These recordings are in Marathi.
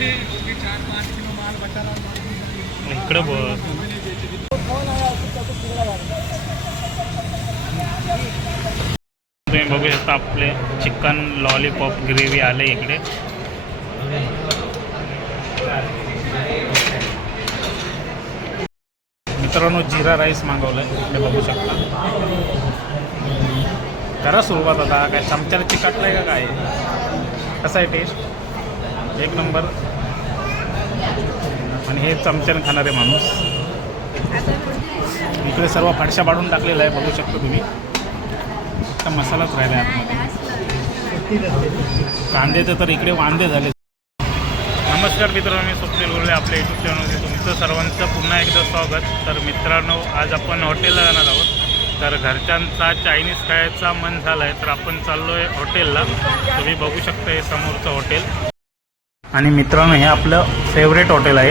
इकडे बघ. तुम्ही बघू शकता आपले चिकन लॉलीपॉप ग्रेव्ही आले इकडे. मित्रांनो जिरा राईस मागवलं आहे, इकडे बघू शकता. करा सुरुवात आता. काय चमच्याला चिकटलं आहे का काय? कसं आहे टेस्ट? एक नंबर. आणि हे चमच्याने खाणारे माणूस. इकडे सर्व फडशा पाडून टाकलेला आहे, बघू शकता तुम्ही. फक्त मसालाच राहिला आहे आतमध्ये. कांद्याचे तर इकडे वांदे झाले. नमस्कार मित्रांनो, मी स्वप्नील गुरले आपल्या यूट्यूब चॅनलमध्ये तुमचं सर्वांचं पुन्हा एकदा स्वागत. तर मित्रांनो, आज आपण हॉटेलला जाणार आहोत. तर घरच्यांचा चायनीज खायचा मन झाला आहे, तर आपण चाललो आहे हॉटेलला. तुम्ही बघू शकता हे समोरचं हॉटेल. आणि मित्रांनो, हे आपलं फेवरेट हॉटेल आहे.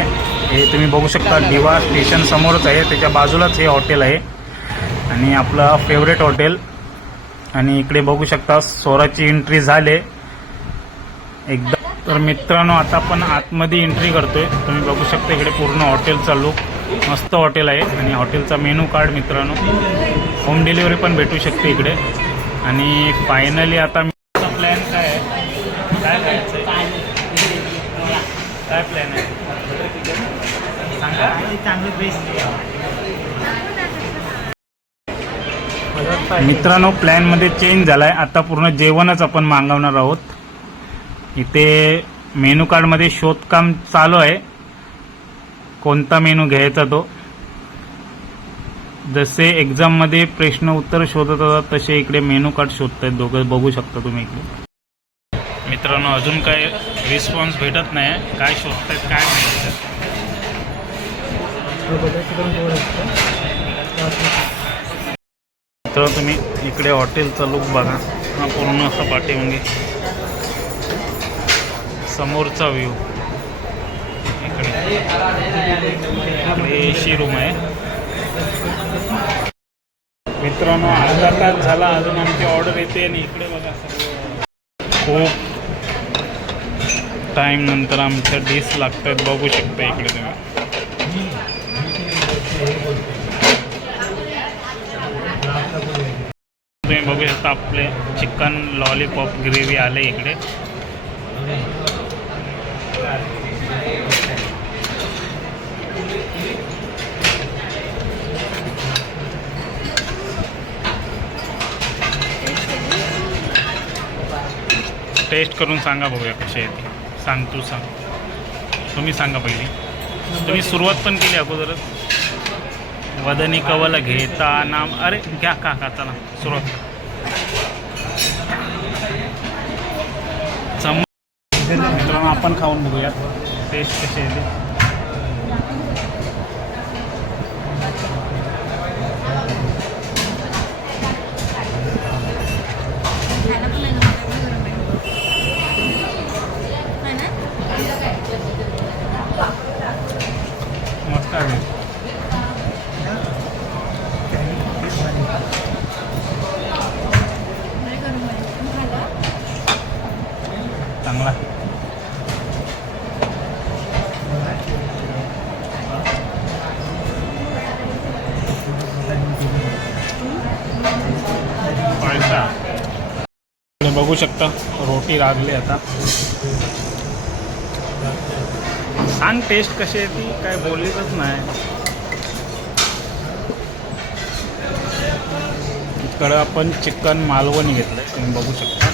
हे तुम्ही बघू शकता, दिवा स्टेशन समोरच आहे, त्याच्या बाजूलाच हे हॉटेल आहे. आणि आपलं फेवरेट हॉटेल. आणि इकडे बघू शकता सोराची एंट्री झाले एकदा. तर मित्रांनो, आता आपण आतमध्ये एंट्री करतोय. तुम्ही बघू शकता इकडे पूर्ण हॉटेलचा लुक. मस्त हॉटेल आहे. आणि हॉटेलचा मेनू कार्ड मित्रांनो, होम डिलिव्हरी पण भेटू शकते इकडे. आणि फायनली आता प्लॅन काय आहे, काय खायचं आहे, काय प्लॅन आहे सांगा. चांगलं बेस्ट मित्रांनो, प्लॅनमध्ये चेंज झाला आहे. आता पूर्ण जेवणच आपण मागवणार आहोत. इथे मेनू कार्डमध्ये शोधकाम चालू आहे, कोणता मेनू घ्यायचा तो. जसे एक्झाममध्ये प्रश्न उत्तर शोधत होतात तसे इकडे मेनू कार्ड शोधत आहेत दोघं, बघू शकता तुम्ही इकडे. मित्रांनो, अजून काय रिस्पॉन्स भेटत नाही. काय शोधतायत काय नाही. तर तुम्ही इकडे हॉटेलचा लुक बघा. हा पूर्ण असा पाठीमागे समोरचा व्ह्यू. इकडे एसी रूम आहे. मित्रांनो, अर्धा तास झाला अजून आमची ऑर्डर येते. आणि इकडे बघा खूप टाईम नंतर आमच्या डिश लागत आहेत, बघू शकता इकडे तुम्ही. तुम्ही बघू शकता आपले चिकन लॉलीपॉप ग्रेव्ही आले इकडे. टेस्ट करून सांगा, बघूया कशी आहे ती. सांग, तू सांग. तुम्ही सांगा पहिली. तुम्ही सुरुवात पण केली अगोदरच. वदनी कवल घेता नाम. अरे घ्या का चला सुरुवात. मित्रांनो, आपण खाऊन बघूया टेस्ट कशी आहे ते. मस्त आहे. चांगला. पैसा बघू शकता. रोटी लागली आता. सांग टेस्ट कशी आहे ती. काय बोललीच नाही. इकडं आपण चिकन मालवणी घेतलंय, तुम्ही बघू शकता.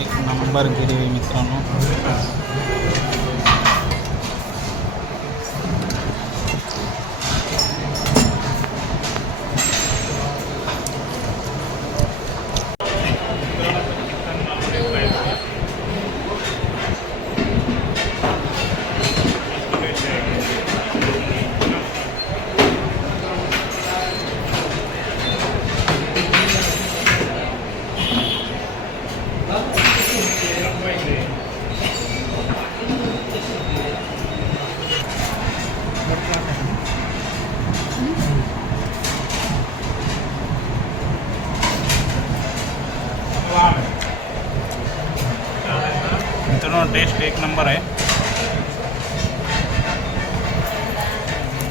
एक नंबर ग्रेव्ही मित्रांनो. एक नंबर आहे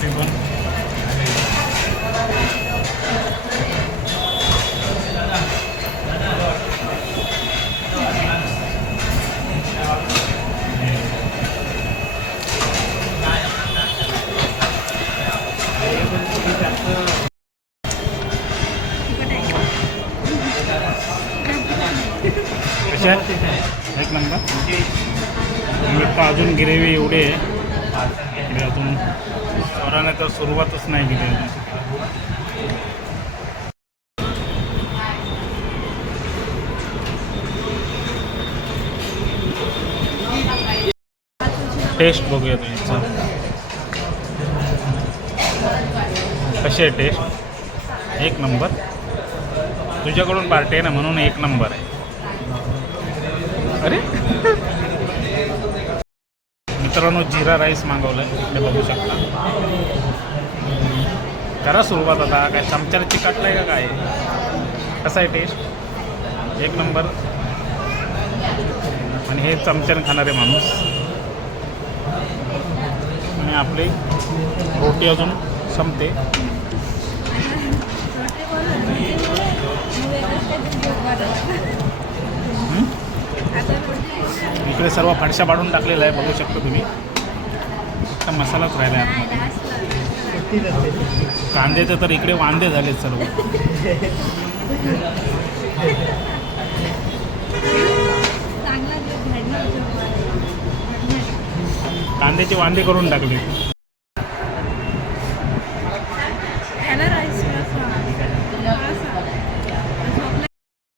ते पण. कशा एक नंबर. मिठा अजून ग्रेव्ही एवढे आहे इकडे, अजून स्वराने तर सुरुवातच नाही केली अजून. टेस्ट बघूया तुमचं कशी आहे टेस्ट. एक नंबर. तुझ्याकडून पार्टी आहे ना म्हणून एक नंबर आहे. अरे मित्रांनो जिरा राईस मागवलं आहे, ते बघू शकता. करा सुरुवात आता. काय चमच्याला चिकटलं आहे का काय? कसं आहे टेस्ट? एक नंबर. आणि हे चमच्याने खाणारे माणूस. आणि आपली रोटी अजून संपते. इकडे सर्व फडशा पाडून टाकलेला आहे, बघू शकता तुम्ही. फक्त मसालाच राहिला आहे आतमध्ये. कांद्याचे तर इकडे वांदे झालेत सर्व. कांद्याचे वांदे करून टाकले.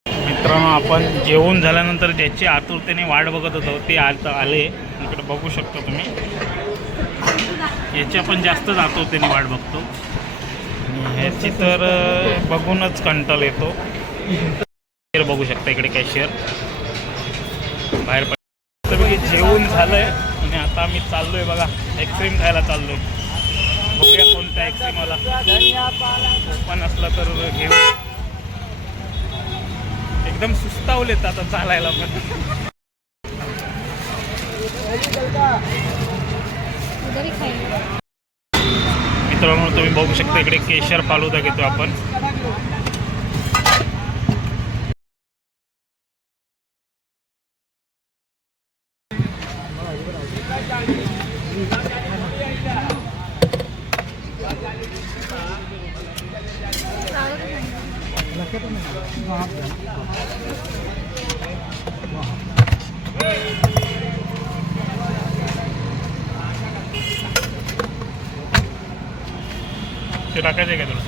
मित्रांनो आपण जेवून झाल्यानंतर ज्याची आतुरतेने वाट बघत होतो ते आता आले. इकडे बघू शकता तुम्ही. याची आपण जास्तच आतुरतेने वाट बघतो आणि ह्याची तर बघूनच कंटाळा येतो. बघू शकता इकडे कॅशियर बाहेर पडले. जेवून झालंय आणि आता आम्ही चाललोय बघा आईस्क्रीम खायला चाललोय. बघूया कोणत्या आईस्क्रीमवाला ओपन असला तर घेऊ. एकदम सुस्तावलेत आता चालायला पण. मित्रांनो तुम्ही बघू शकता इकडे केशर फालुदा घेतो आपण. ते टाकायचं का तुला?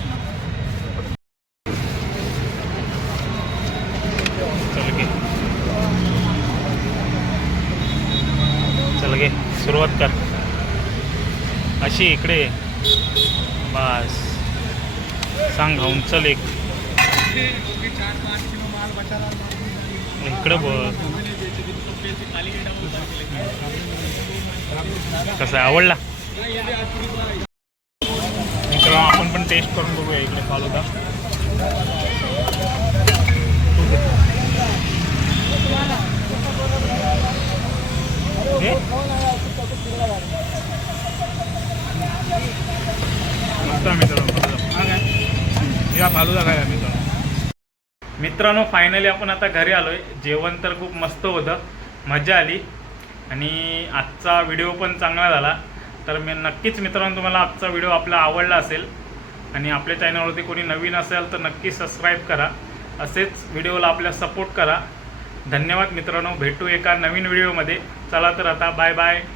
चल गे सुरुवात कर. अशी इकडे बस सांग खाऊन चल. एक इकडे बघ कसं आवडला. मित्रांनो आपण पण टेस्ट करून बघूया इकडे फालुदा. मस्त मित्रांनो या फालुदा काय मित्रांनो. फायनली आपण आता घरी आलोय. जेवण तर खूप मस्त होतं, मजा आली आणि आजचा व्हिडिओ पण चांगला झाला. तर मी नक्कीच मित्रांनो तुम्हाला आजचा व्हिडिओ आपला आवडला असेल आणि आपल्या चॅनलवरती कोणी नवीन असेल तर नक्की सबस्क्राईब करा. असेच व्हिडिओला आपल्या सपोर्ट करा. धन्यवाद मित्रांनो. भेटू एका नवीन व्हिडिओमध्ये. चला तर आता बाय बाय.